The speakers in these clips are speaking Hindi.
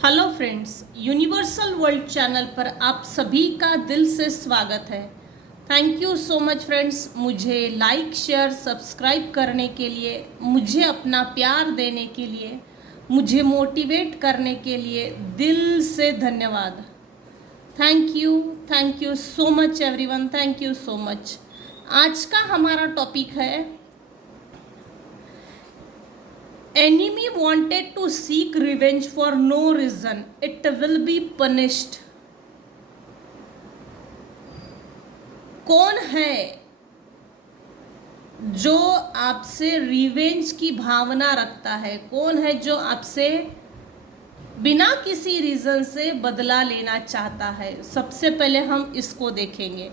Hello friends, universal world channel पर आप सभी का दिल से स्वागत है। Thank you so much friends, मुझे लाइक शेयर सब्सक्राइब करने के लिए, मुझे अपना प्यार देने के लिए, मुझे मोटिवेट करने के लिए दिल से धन्यवाद। Thank you so much everyone, thank you so much. आज का हमारा टॉपिक है enemy wanted to seek revenge for no reason, it will be punished। कौन है जो आपसे रिवेंज की भावना रखता है? कौन है जो आपसे बिना किसी रीजन से बदला लेना चाहता है? सबसे पहले हम इसको देखेंगे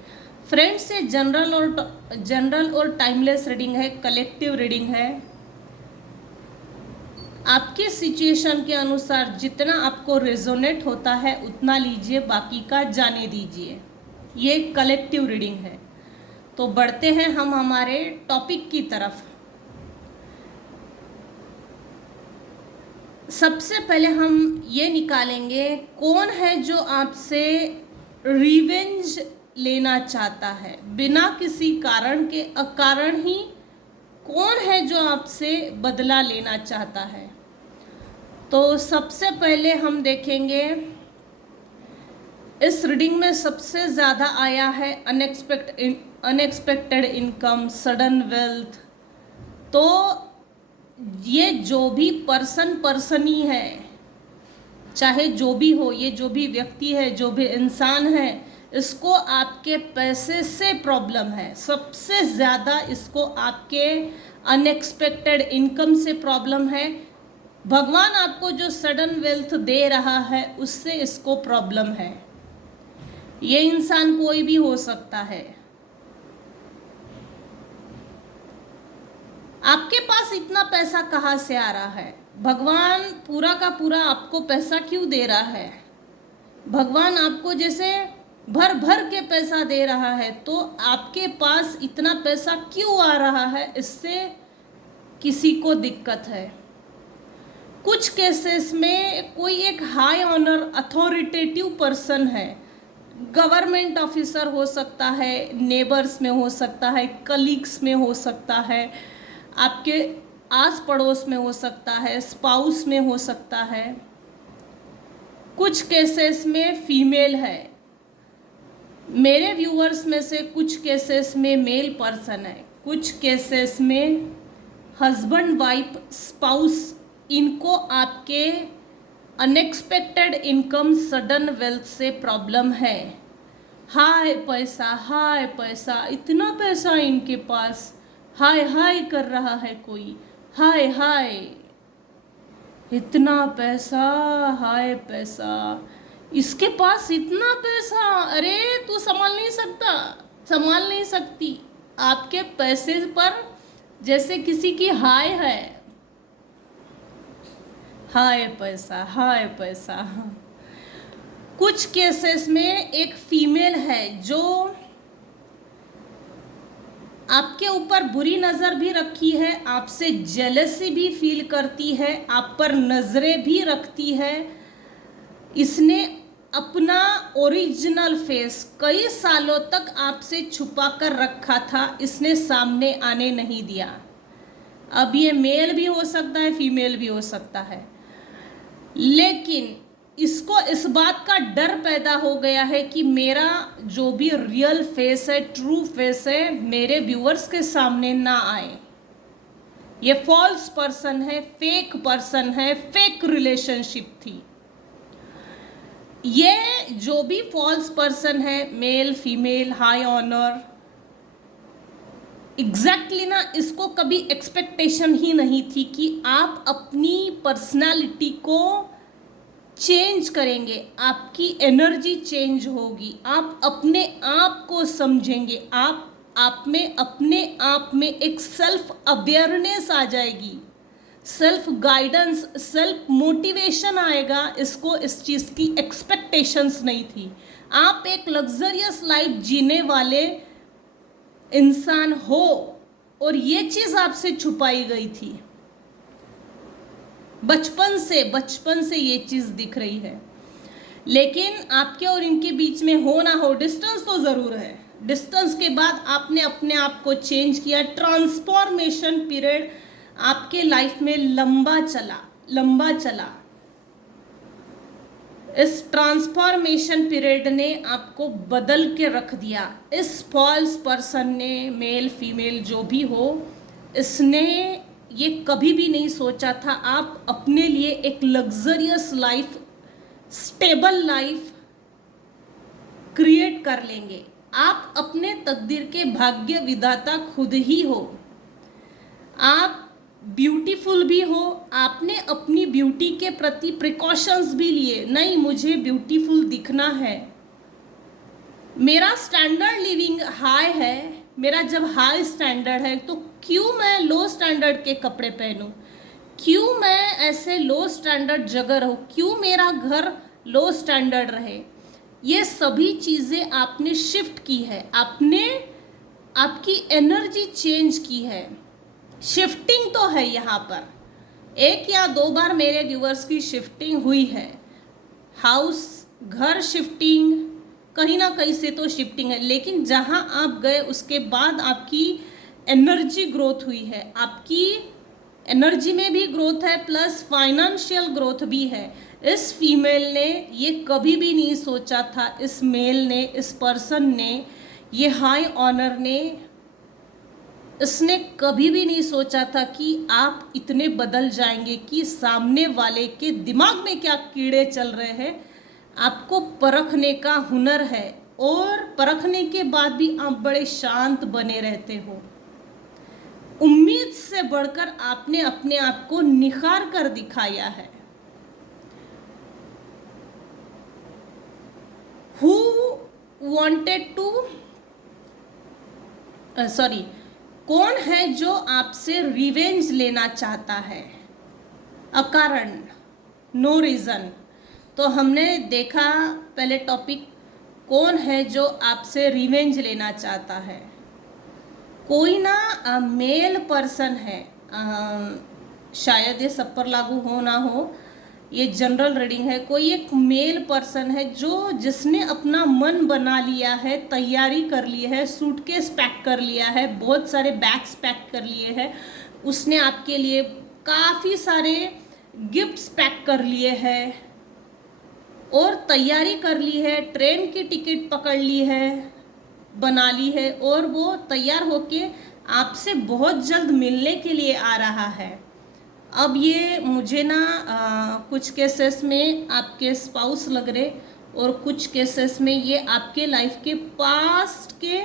फ्रेंड्स। ये जनरल और टाइमलेस रीडिंग है, कलेक्टिव रीडिंग है। आपके सिचुएशन के अनुसार जितना आपको रेजोनेट होता है उतना लीजिए, बाकी का जाने दीजिए। ये कलेक्टिव रीडिंग है। तो बढ़ते हैं हम हमारे टॉपिक की तरफ। सबसे पहले हम ये निकालेंगे कौन है जो आपसे रिवेंज लेना चाहता है बिना किसी कारण के, अकारण ही। कौन है जो आपसे बदला लेना चाहता है? तो सबसे पहले हम देखेंगे, इस रीडिंग में सबसे ज़्यादा आया है अनएक्सपेक्टेड इनकम, सडन वेल्थ। तो ये जो भी पर्सन ही है, चाहे जो भी हो, ये जो भी व्यक्ति है, जो भी इंसान है, इसको आपके पैसे से प्रॉब्लम है। सबसे ज़्यादा इसको आपके अनएक्सपेक्टेड इनकम से प्रॉब्लम है। भगवान आपको जो सडन वेल्थ दे रहा है उससे इसको प्रॉब्लम है। ये इंसान कोई भी हो सकता है। आपके पास इतना पैसा कहाँ से आ रहा है? भगवान पूरा का पूरा आपको पैसा क्यों दे रहा है? भगवान आपको जैसे भर भर के पैसा दे रहा है, तो आपके पास इतना पैसा क्यों आ रहा है? इससे किसी को दिक्कत है। कुछ केसेस में कोई एक हाई ऑनर अथॉरिटेटिव पर्सन है, गवर्नमेंट ऑफिसर हो सकता है, नेबर्स में हो सकता है, कलीग्स में हो सकता है, आपके आस पड़ोस में हो सकता है, स्पाउस में हो सकता है। कुछ केसेस में फीमेल है। मेरे व्यूअर्स में से कुछ केसेस में मेल पर्सन है, कुछ केसेस में हस्बैंड वाइफ स्पाउस। इनको आपके अनएक्सपेक्टेड इनकम, सडन वेल्थ से प्रॉब्लम है। हाय पैसा, इतना पैसा इनके पास, हाय हाय कर रहा है कोई, हाय हाय इतना पैसा, हाय पैसा, इसके पास इतना पैसा, अरे तू संभाल नहीं सकता, संभाल नहीं सकती। आपके पैसे पर जैसे किसी की हाय है, हाय पैसा। कुछ केसेस में एक फीमेल है जो आपके ऊपर बुरी नज़र भी रखी है, आपसे जेलसी भी फील करती है, आप पर नज़रें भी रखती है। इसने अपना ओरिजिनल फेस कई सालों तक आपसे छुपा कर रखा था, इसने सामने आने नहीं दिया। अब ये मेल भी हो सकता है, फीमेल भी हो सकता है, लेकिन इसको इस बात का डर पैदा हो गया है कि मेरा जो भी रियल फेस है, ट्रू फेस है, मेरे व्यूअर्स के सामने ना आए। ये फॉल्स पर्सन है, फेक पर्सन है, फेक रिलेशनशिप थी। ये जो भी फॉल्स पर्सन है, male female high honour, exactly ना, इसको कभी एक्सपेक्टेशन ही नहीं थी कि आप अपनी पर्सनालिटी को चेंज करेंगे, आपकी एनर्जी चेंज होगी, आप अपने आप को समझेंगे, आप में अपने आप में एक सेल्फ अवेयरनेस आ जाएगी, सेल्फ गाइडेंस, सेल्फ मोटिवेशन आएगा। इसको इस चीज़ की एक्सपेक्टेशंस नहीं थी। आप एक लग्जरियस लाइफ जीने वाले इंसान हो और ये चीज़ आपसे छुपाई गई थी। बचपन से ये चीज़ दिख रही है। लेकिन आपके और इनके बीच में हो ना हो, डिस्टेंस तो ज़रूर है। डिस्टेंस के बाद आपने अपने आप को चेंज किया। ट्रांसफॉर्मेशन पीरियड आपके लाइफ में लंबा चला। इस ट्रांसफॉर्मेशन पीरियड ने आपको बदल के रख दिया। इस फॉल्स पर्सन ने, मेल फीमेल जो भी हो, इसने ये कभी भी नहीं सोचा था आप अपने लिए एक luxurious life, stable life create कर लेंगे। आप अपने तकदीर के भाग्य विधाता खुद ही हो। आप ब्यूटीफुल भी हो। आपने अपनी ब्यूटी के प्रति प्रिकॉशंस भी लिए। नहीं, मुझे ब्यूटीफुल दिखना है, मेरा स्टैंडर्ड लिविंग हाई है। मेरा जब हाई स्टैंडर्ड है तो क्यों मैं लो स्टैंडर्ड के कपड़े पहनूं? क्यों मैं ऐसे लो स्टैंडर्ड जगह रहूं? क्यों मेरा घर लो स्टैंडर्ड रहे? ये सभी चीज़ें आपने शिफ्ट की है। आपने आपकी एनर्जी चेंज की है। शिफ्टिंग तो है यहाँ पर। 1 या 2 बार मेरे व्यूअर्स की शिफ्टिंग हुई है। हाउस, घर शिफ्टिंग, कहीं ना कहीं से तो शिफ्टिंग है। लेकिन जहाँ आप गए उसके बाद आपकी एनर्जी ग्रोथ हुई है। आपकी एनर्जी में भी ग्रोथ है, प्लस फाइनेंशियल ग्रोथ भी है। इस फीमेल ने ये कभी भी नहीं सोचा था, इस मेल ने, इस पर्सन ने, ये हाई ऑनर ने, इसने कभी भी नहीं सोचा था कि आप इतने बदल जाएंगे कि सामने वाले के दिमाग में क्या कीड़े चल रहे हैं आपको परखने का हुनर है। और परखने के बाद भी आप बड़े शांत बने रहते हो। उम्मीद से बढ़कर आपने अपने आप को निखार कर दिखाया है। Who wanted to कौन है जो आपसे रिवेंज लेना चाहता है अकारण, नो रीज़न? तो हमने देखा पहले टॉपिक, कौन है जो आपसे रिवेंज लेना चाहता है? कोई ना मेल पर्सन है। शायद ये सब पर लागू हो ना हो, ये जनरल रीडिंग है। कोई एक मेल पर्सन है जिसने अपना मन बना लिया है, तैयारी कर ली है, सूटकेस पैक कर लिया है, बहुत सारे बैग्स पैक कर लिए हैं। उसने आपके लिए काफ़ी सारे गिफ्ट्स पैक कर लिए हैं और तैयारी कर ली है। ट्रेन की टिकट पकड़ ली है, बना ली है, और वो तैयार होके आपसे बहुत जल्द मिलने के लिए आ रहा है। अब ये मुझे ना कुछ केसेस में आपके स्पाउस लग रहे, और कुछ केसेस में ये आपके लाइफ के पास्ट के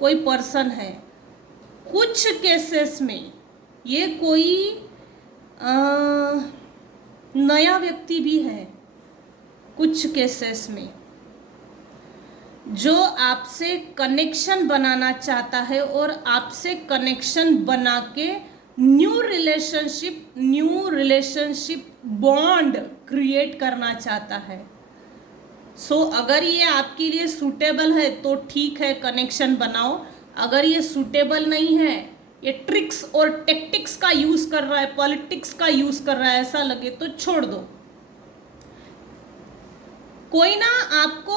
कोई पर्सन है। कुछ केसेस में ये कोई नया व्यक्ति भी है। कुछ केसेस में जो आपसे कनेक्शन बनाना चाहता है और आपसे कनेक्शन बना के न्यू रिलेशनशिप बॉन्ड क्रिएट करना चाहता है। सो अगर ये आपके लिए सूटेबल है तो ठीक है, कनेक्शन बनाओ। अगर ये सूटेबल नहीं है, ये ट्रिक्स और टेक्टिक्स का यूज़ कर रहा है, पॉलिटिक्स का यूज़ कर रहा है, ऐसा लगे तो छोड़ दो। कोई ना आपको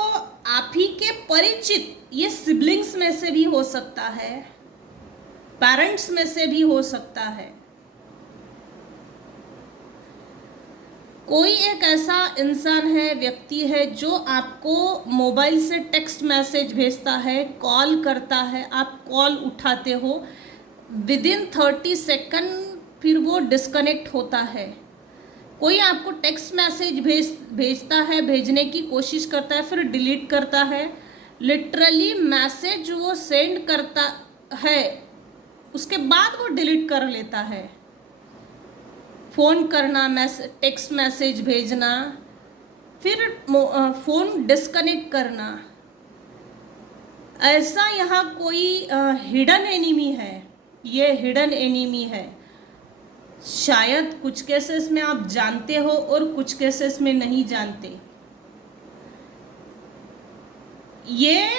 आप ही के परिचित, ये सिबलिंग्स में से भी हो सकता है, पेरेंट्स में से भी हो सकता है। कोई एक ऐसा इंसान है, व्यक्ति है, जो आपको मोबाइल से टेक्स्ट मैसेज भेजता है, कॉल करता है, आप कॉल उठाते हो, विदिन 30 सेकंड फिर वो डिस्कनेक्ट होता है। कोई आपको टेक्स्ट मैसेज भेजता है, भेजने की कोशिश करता है, फिर डिलीट करता है। लिटरली मैसेज वो सेंड करता है, उसके बाद वो डिलीट कर लेता है। फ़ोन करना, टेक्स्ट मैसेज भेजना, फिर फ़ोन डिस्कनेक्ट करना, ऐसा यहाँ कोई हिडन एनिमी है। ये हिडन एनिमी है। शायद कुछ केसेस में आप जानते हो और कुछ केसेस में नहीं जानते। ये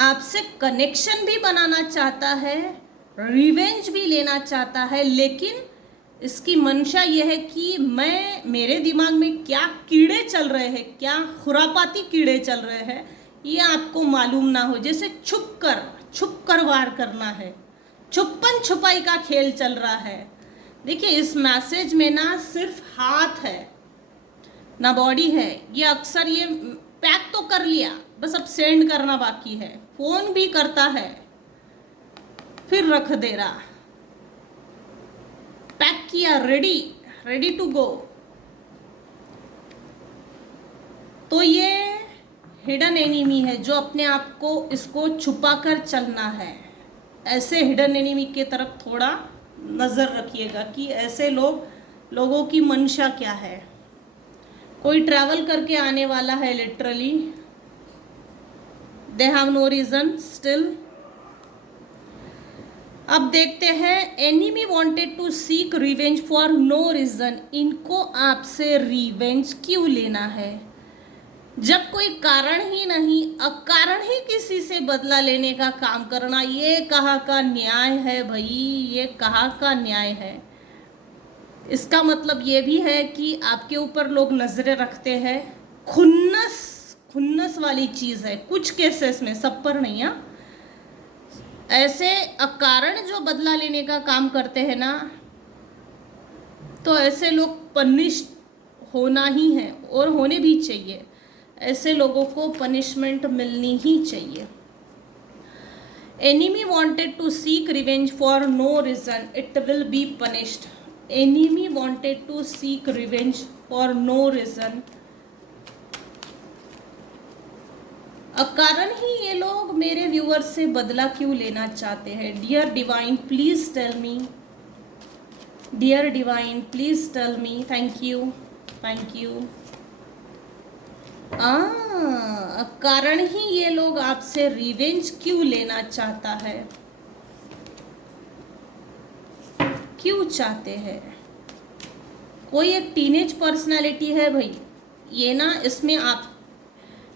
आपसे कनेक्शन भी बनाना चाहता है, रिवेंज भी लेना चाहता है, लेकिन इसकी मंशा यह है कि मेरे दिमाग में क्या कीड़े चल रहे हैं, क्या खुरापाती कीड़े चल रहे हैं, ये आपको मालूम ना हो। जैसे छुप कर वार करना है, छुपन छुपाई का खेल चल रहा है। देखिए इस मैसेज में ना सिर्फ हाथ है ना बॉडी है। ये अक्सर ये पैक तो कर लिया, बस अब सेंड करना बाकी है। फोन भी करता है फिर रख दे रहा, पैक किया, रेडी टू गो। तो ये हिडन एनिमी है जो अपने आप को इसको छुपा कर चलना है। ऐसे हिडन एनिमी के तरफ थोड़ा नज़र रखिएगा कि ऐसे लोगों की मंशा क्या है। कोई ट्रैवल करके आने वाला है literally, they have no reason still. अब देखते हैं, enemy wanted to seek revenge for no reason. इनको आपसे रिवेंज क्यों लेना है? जब कोई कारण ही नहीं, अकारण ही किसी से बदला लेने का काम करना, ये कहाँ का न्याय है भाई? ये कहाँ का न्याय है? इसका मतलब ये भी है कि आपके ऊपर लोग नजरें रखते हैं। खुन्नस वाली चीज़ है कुछ केसेस में, सब पर नहीं। हाँ, ऐसे अकारण जो बदला लेने का काम करते हैं ना, तो ऐसे लोग पनिश होना ही है और होने भी चाहिए। ऐसे लोगों को पनिशमेंट मिलनी ही चाहिए। Enemy wanted to seek revenge for no reason, it will be punished. Enemy wanted to seek revenge for no reason, अकारण ही ये लोग मेरे व्यूअर्स से बदला क्यों लेना चाहते हैं? Dear divine please tell me, dear divine please tell me. Thank you. कारण ही ये लोग आपसे रिवेंज क्यों लेना चाहता है? क्यों चाहते हैं? कोई एक टीनेज पर्सनालिटी है भाई, ये ना, इसमें आप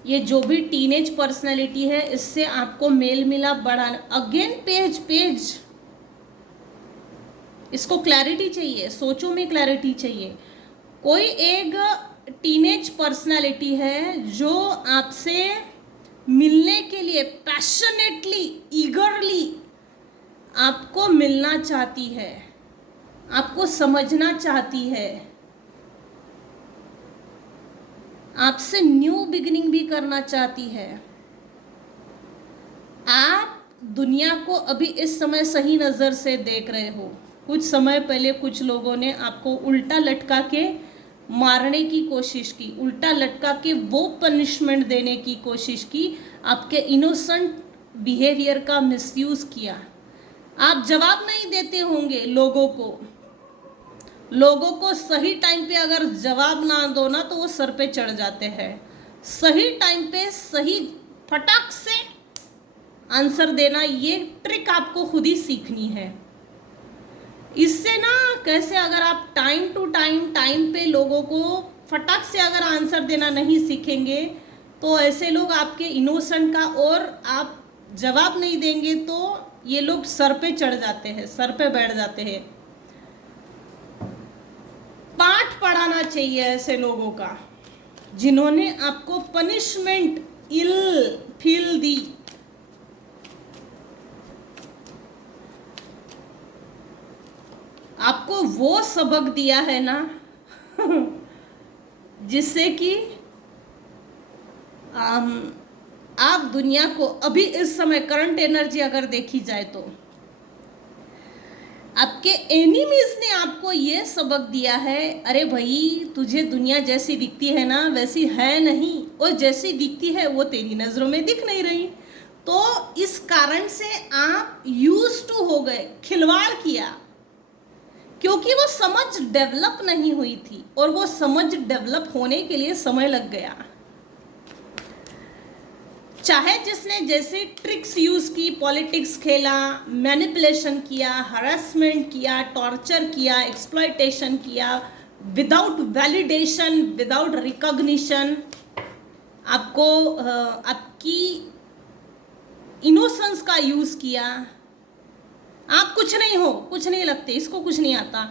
ये जो भी टीनेज पर्सनालिटी है इससे आपको मेल मिलाप बढ़ाना। अगेन पेज इसको क्लैरिटी चाहिए, सोचों में क्लैरिटी चाहिए। कोई एक टीनेज पर्सनालिटी है जो आपसे मिलने के लिए पैशनेटली, ईगरली आपको मिलना चाहती है, आपको समझना चाहती है, आपसे न्यू बिगिनिंग भी करना चाहती है। आप दुनिया को अभी इस समय सही नज़र से देख रहे हो। कुछ समय पहले कुछ लोगों ने आपको उल्टा लटका के मारने की कोशिश की, उल्टा लटका के वो पनिशमेंट देने की कोशिश की, आपके इनोसेंट बिहेवियर का मिसयूज़ किया। आप जवाब नहीं देते होंगे लोगों को सही टाइम पे अगर जवाब ना दो ना तो वो सर पे चढ़ जाते हैं। सही टाइम पे सही फटाक से आंसर देना, ये ट्रिक आपको खुद ही सीखनी है। इससे ना कैसे, अगर आप टाइम टू टाइम पे लोगों को फटाक से अगर आंसर देना नहीं सीखेंगे तो ऐसे लोग आपके इनोसेंट का, और आप जवाब नहीं देंगे तो ये लोग सर पे चढ़ जाते हैं, सर पे बैठ जाते हैं। पाठ पढ़ाना चाहिए ऐसे लोगों का जिन्होंने आपको पनिशमेंट इल फील दी। आपको वो सबक दिया है ना जिससे कि आप दुनिया को अभी इस समय करंट एनर्जी अगर देखी जाए तो आपके एनिमीज ने आपको ये सबक दिया है, अरे भाई तुझे दुनिया जैसी दिखती है ना वैसी है नहीं, और जैसी दिखती है वो तेरी नज़रों में दिख नहीं रही। तो इस कारण से आप यूज्ड टू हो गए, खिलवाड़ किया, क्योंकि वो समझ डेवलप नहीं हुई थी, और वो समझ डेवलप होने के लिए समय लग गया। चाहे जिसने जैसे ट्रिक्स यूज़ की, पॉलिटिक्स खेला, मैनिपुलेशन किया, हरासमेंट किया, टॉर्चर किया, एक्सप्लॉयटेशन किया, विदाउट वैलिडेशन, विदाउट रिकॉग्निशन, आपको आपकी इनोसेंस का यूज़ किया। आप कुछ नहीं हो, कुछ नहीं लगते, इसको कुछ नहीं आता।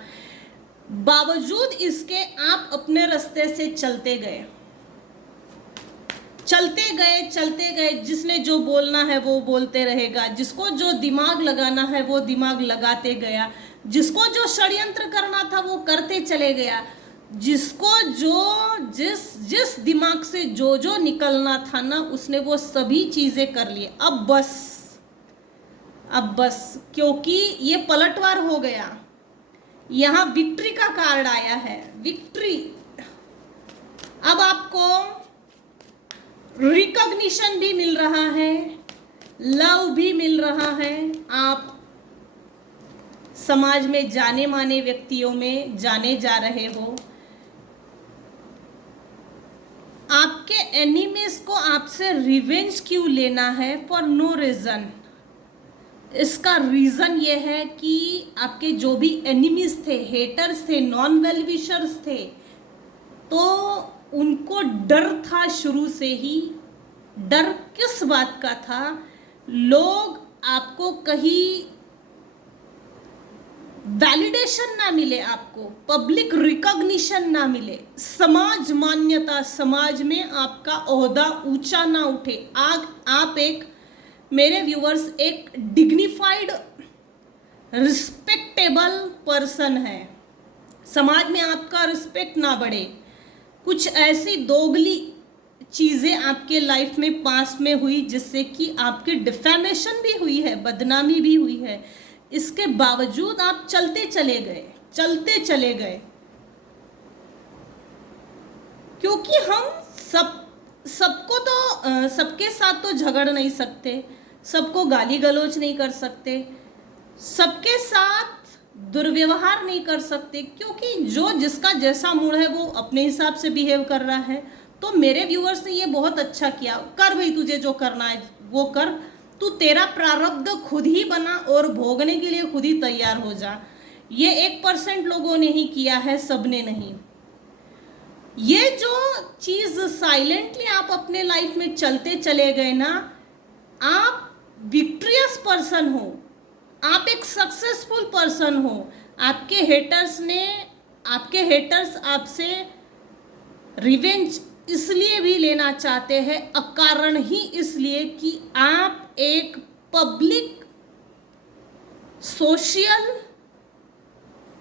बावजूद इसके आप अपने रास्ते से चलते गए, चलते गए, चलते गए। जिसने जो बोलना है वो बोलते रहेगा, जिसको जो दिमाग लगाना है वो दिमाग लगाते गया, जिसको जो षड्यंत्र करना था वो करते चले गया, जिसको जो जिस दिमाग से जो जो निकलना था ना उसने वो सभी चीजें कर लिए। अब बस क्योंकि ये पलटवार हो गया, यहाँ विक्ट्री का कार्ड आया है, विक्ट्री। अब आपको रिकॉग्निशन भी मिल रहा है, लव भी मिल रहा है, आप समाज में जाने माने व्यक्तियों में जाने जा रहे हो। आपके एनिमीज को आपसे रिवेंज क्यों लेना है? For no reason. इसका रीजन ये है कि आपके जो भी एनिमीज थे, हेटर्स थे, नॉन वेल विशर्स थे, तो उनको डर था शुरू से ही। डर किस बात का था? लोग आपको कहीं वैलिडेशन ना मिले, आपको पब्लिक रिकॉग्निशन ना मिले, समाज मान्यता, समाज में आपका ओहदा ऊंचा ना उठे। आप एक, मेरे व्यूअर्स, एक डिग्निफाइड रिस्पेक्टेबल पर्सन है, समाज में आपका रिस्पेक्ट ना बढ़े। कुछ ऐसी दोगली चीज़ें आपके लाइफ में पास्ट में हुई जिससे कि आपकी डिफेमेशन भी हुई है, बदनामी भी हुई है। इसके बावजूद आप चलते चले गए, चलते चले गए, क्योंकि हम सबको तो सबके साथ तो झगड़ नहीं सकते, सबको गाली गलौज नहीं कर सकते, सबके साथ दुर्व्यवहार नहीं कर सकते, क्योंकि जो जिसका जैसा मूड है वो अपने हिसाब से बिहेव कर रहा है। तो मेरे व्यूअर्स ने ये बहुत अच्छा किया, कर भाई, तुझे जो करना है वो कर, तू तेरा प्रारब्ध खुद ही बना और भोगने के लिए खुद ही तैयार हो जा। ये 1% लोगों ने ही किया है, सबने नहीं। ये जो चीज साइलेंटली आप अपने लाइफ में चलते चले गए ना, आप विक्ट्रियस पर्सन हो, आप एक सक्सेसफुल पर्सन हो। आपके हेटर्स आपसे रिवेंज इसलिए भी लेना चाहते हैं, अकारण ही इसलिए कि आप एक पब्लिक सोशल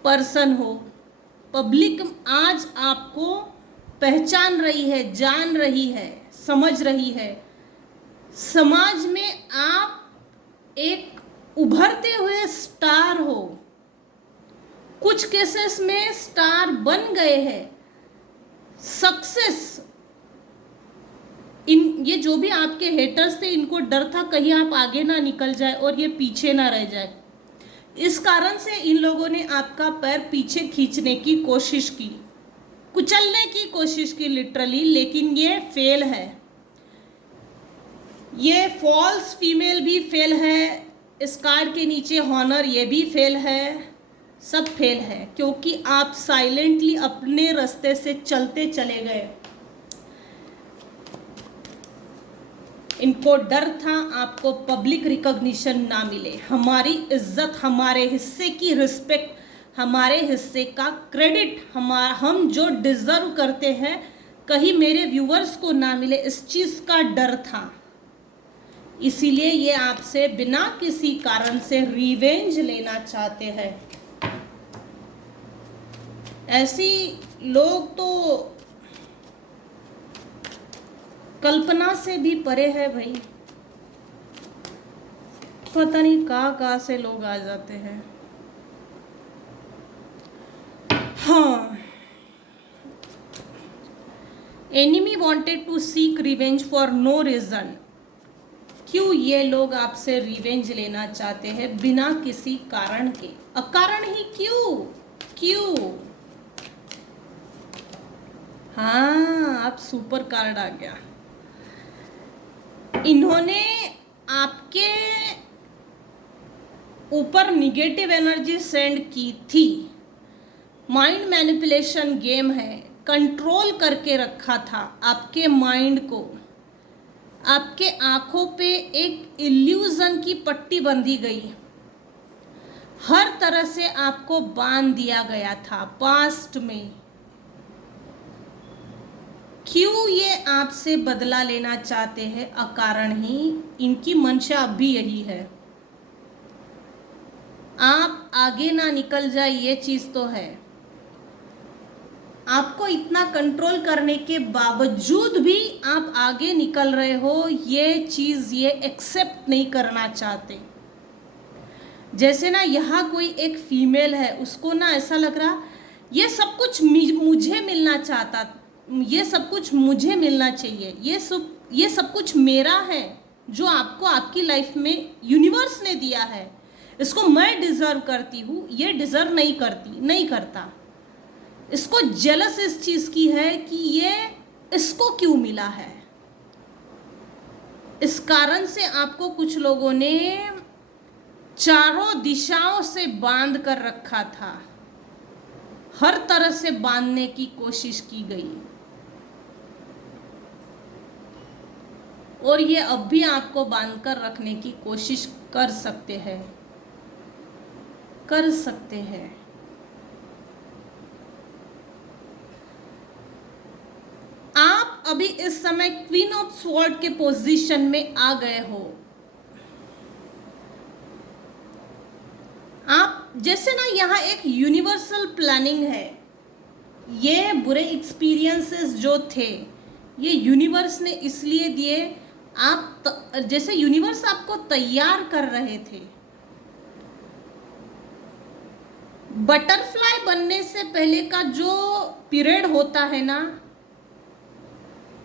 पर्सन हो। पब्लिक आज आपको पहचान रही है, जान रही है, समझ रही है। समाज में आप एक उभरते हुए स्टार हो, कुछ केसेस में स्टार बन गए हैं। सक्सेस, ये जो भी आपके हेटर्स थे, इनको डर था कहीं आप आगे ना निकल जाए और ये पीछे ना रह जाए। इस कारण से इन लोगों ने आपका पैर पीछे खींचने की कोशिश की, कुचलने की कोशिश की लिटरली, लेकिन ये फेल है। ये फॉल्स फीमेल भी फेल है, इस कार्ड के नीचे हॉनर ये भी फेल है, सब फेल है, क्योंकि आप साइलेंटली अपने रास्ते से चलते चले गए। इनको डर था आपको पब्लिक रिकॉग्निशन ना मिले, हमारी इज्जत, हमारे हिस्से की रिस्पेक्ट, हमारे हिस्से का क्रेडिट, हम जो डिजर्व करते हैं कहीं मेरे व्यूअर्स को ना मिले, इस चीज़ का डर था। इसीलिए ये आपसे बिना किसी कारण से रिवेंज लेना चाहते हैं। ऐसी लोग तो कल्पना से भी परे है भाई, पता नहीं कहाँ से लोग आ जाते हैं। हाँ, enemy wanted to seek revenge for no reason. क्यों ये लोग आपसे रिवेंज लेना चाहते हैं? बिना किसी कारण के, अकारण ही क्यों? हाँ, आप सुपर कार्ड आ गया। इन्होंने आपके ऊपर निगेटिव एनर्जी सेंड की थी, माइंड मैनिपुलेशन गेम है, कंट्रोल करके रखा था आपके माइंड को। आपके आंखों पे एक इल्यूजन की पट्टी बंधी गई, हर तरह से आपको बांध दिया गया था पास्ट में। क्यों ये आपसे बदला लेना चाहते हैं? अकारण ही इनकी मंशा अब भी यही है, आप आगे ना निकल जाए, ये चीज तो है। आपको इतना कंट्रोल करने के बावजूद भी आप आगे निकल रहे हो, ये चीज ये एक्सेप्ट नहीं करना चाहते। जैसे ना यहाँ कोई एक फीमेल है, उसको ना ऐसा लग रहा ये सब कुछ मुझे मिलना चाहता, ये सब कुछ मुझे मिलना चाहिए, ये सब कुछ मेरा है जो आपको आपकी लाइफ में यूनिवर्स ने दिया है, इसको मैं डिजर्व करती हूँ, ये डिजर्व नहीं करता। इसको जेलस इस चीज की है कि ये इसको क्यों मिला है। इस कारण से आपको कुछ लोगों ने चारों दिशाओं से बांध कर रखा था, हर तरह से बांधने की कोशिश की गई, और ये अब भी आपको बांध कर रखने की कोशिश कर सकते हैं। आप अभी इस समय क्वीन ऑफ स्वॉर्ड के पोजीशन में आ गए हो। आप जैसे ना यहाँ एक यूनिवर्सल प्लानिंग है, ये बुरे एक्सपीरियंसेस जो थे ये यूनिवर्स ने इसलिए दिए, आप जैसे यूनिवर्स आपको तैयार कर रहे थे। बटरफ्लाई बनने से पहले का जो पीरियड होता है ना,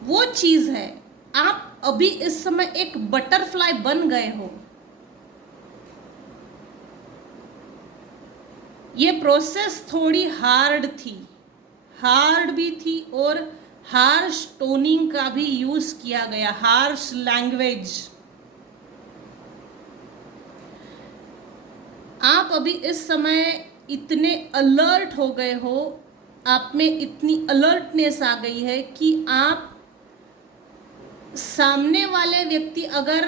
वो चीज है। आप अभी इस समय एक बटरफ्लाई बन गए हो। ये प्रोसेस थोड़ी हार्ड भी थी और हार्श टोनिंग का भी यूज किया गया, हार्श लैंग्वेज। आप अभी इस समय इतने अलर्ट हो गए हो, आप में इतनी अलर्टनेस आ गई है कि आप सामने वाले व्यक्ति अगर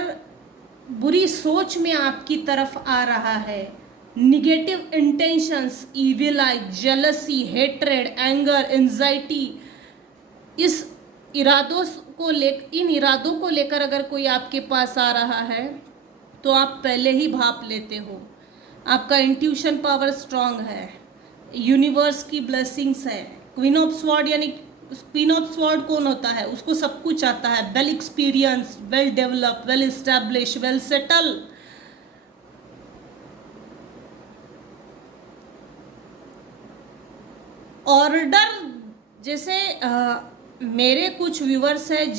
बुरी सोच में आपकी तरफ आ रहा है, निगेटिव इंटेंशंस, इविल आई, जेलसी, हेट्रेड, एंगर, एंजाइटी, इन इरादों को लेकर अगर कोई आपके पास आ रहा है तो आप पहले ही भाप लेते हो। आपका इंट्यूशन पावर स्ट्रांग है, यूनिवर्स की ब्लेसिंग्स है। क्वीन ऑफ स्वॉर्ड यानी क्वीन ऑफ स्वॉर्ड कौन होता है? उसको सब कुछ आता है, well experience, well develop, well establish, well settle. Order, जैसे मेरे कुछ व्यूवर्स हैं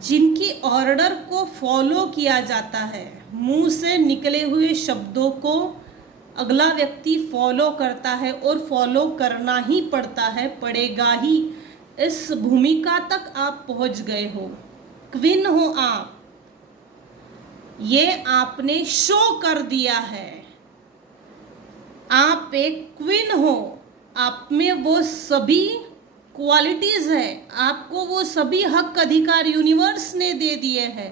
जिनकी ऑर्डर को फॉलो किया जाता है, मुंह से निकले हुए शब्दों को अगला व्यक्ति फॉलो करता है और फॉलो करना ही पड़ेगा ही। इस भूमिका तक आप पहुंच गए हो, क्वीन हो आप, ये आपने शो कर दिया है। आप एक क्वीन हो, आप में वो सभी क्वालिटीज है, आपको वो सभी हक अधिकार यूनिवर्स ने दे दिए हैं।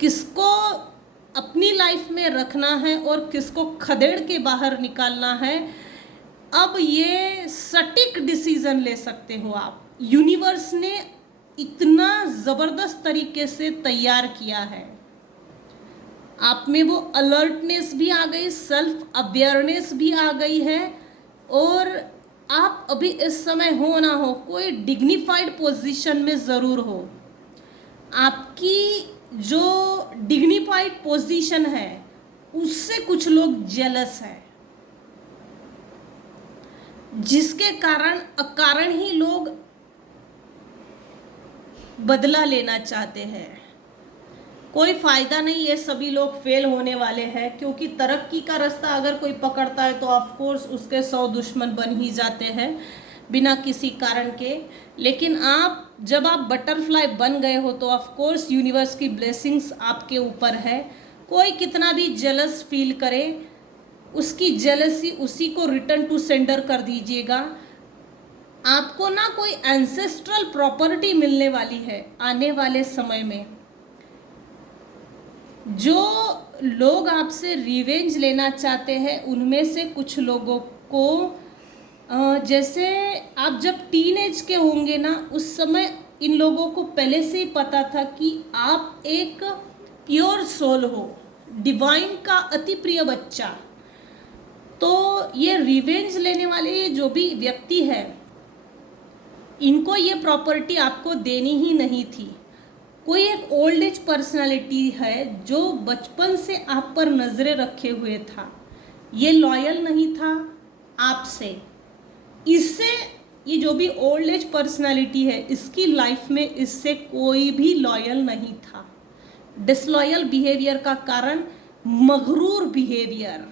किसको अपनी लाइफ में रखना है और किसको खदेड़ के बाहर निकालना है, अब ये सटीक डिसीजन ले सकते हो आप। यूनिवर्स ने इतना जबरदस्त तरीके से तैयार किया है, आप में वो अलर्टनेस भी आ गई, सेल्फ अवेयरनेस भी आ गई है, और आप अभी इस समय हो ना हो कोई डिग्निफाइड पोजीशन में ज़रूर हो। आपकी जो डिग्निफाइड पोजीशन है उससे कुछ लोग जेलस हैं, जिसके कारण अकारण ही लोग बदला लेना चाहते हैं। कोई फायदा नहीं, ये सभी लोग फेल होने वाले हैं, क्योंकि तरक्की का रास्ता अगर कोई पकड़ता है तो ऑफ कोर्स उसके 100 दुश्मन बन ही जाते हैं बिना किसी कारण के। लेकिन जब आप बटरफ्लाई बन गए हो तो ऑफ कोर्स यूनिवर्स की ब्लेसिंग्स आपके ऊपर है। कोई कितना भी जेलस फील करे, उसकी जेलसी उसी को रिटर्न टू सेंडर कर दीजिएगा। आपको ना कोई एंसेस्ट्रल प्रॉपर्टी मिलने वाली है आने वाले समय में, जो लोग आपसे रिवेंज लेना चाहते हैं। उनमें से कुछ लोगों को जैसे आप जब टीनेज के होंगे ना, उस समय इन लोगों को पहले से ही पता था कि आप एक प्योर सोल हो, डिवाइन का अति प्रिय बच्चा। तो ये रिवेंज लेने वाले ये जो भी व्यक्ति है, इनको ये प्रॉपर्टी आपको देनी ही नहीं थी। कोई एक ओल्ड एज पर्सनालिटी है जो बचपन से आप पर नजरें रखे हुए था। ये लॉयल नहीं था आपसे। इससे ये जो भी ओल्ड एज पर्सनालिटी है, इसकी लाइफ में इससे कोई भी लॉयल नहीं था। डिसलॉयल बिहेवियर का कारण मगरूर बिहेवियर,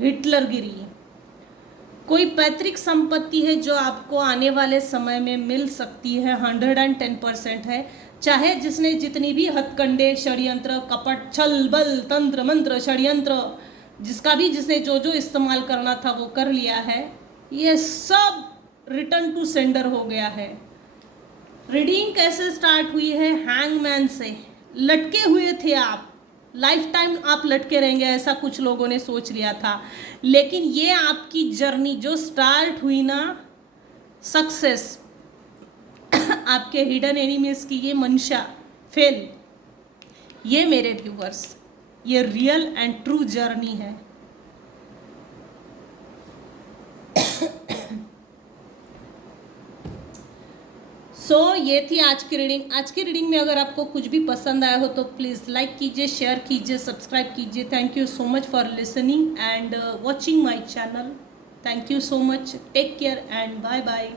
हिटलरगिरी। कोई पैतृक संपत्ति है जो आपको आने वाले समय में मिल सकती है, 110% है। चाहे जिसने जितनी भी हथकंडे, षड्यंत्र, कपट, छल, बल, तंत्र, मंत्र, षड्यंत्र, जिसने जो इस्तेमाल करना था वो कर लिया है, ये सब रिटर्न टू सेंडर हो गया है। रीडिंग कैसे स्टार्ट हुई है? हैंगमैन से। लटके हुए थे आप, लाइफ टाइम आप लटके रहेंगे, ऐसा कुछ लोगों ने सोच लिया था। लेकिन ये आपकी जर्नी जो स्टार्ट हुई ना, सक्सेस, आपके हिडन एनिमीज की ये मंशा फेल, ये मेरे व्यूवर्स, ये रियल एंड ट्रू जर्नी है। ये थी आज की रीडिंग। आज की रीडिंग में अगर आपको कुछ भी पसंद आया हो तो प्लीज़ लाइक कीजिए, शेयर कीजिए, सब्सक्राइब कीजिए। Thank you so much for listening and watching my channel. Thank you so much. Take care and bye bye.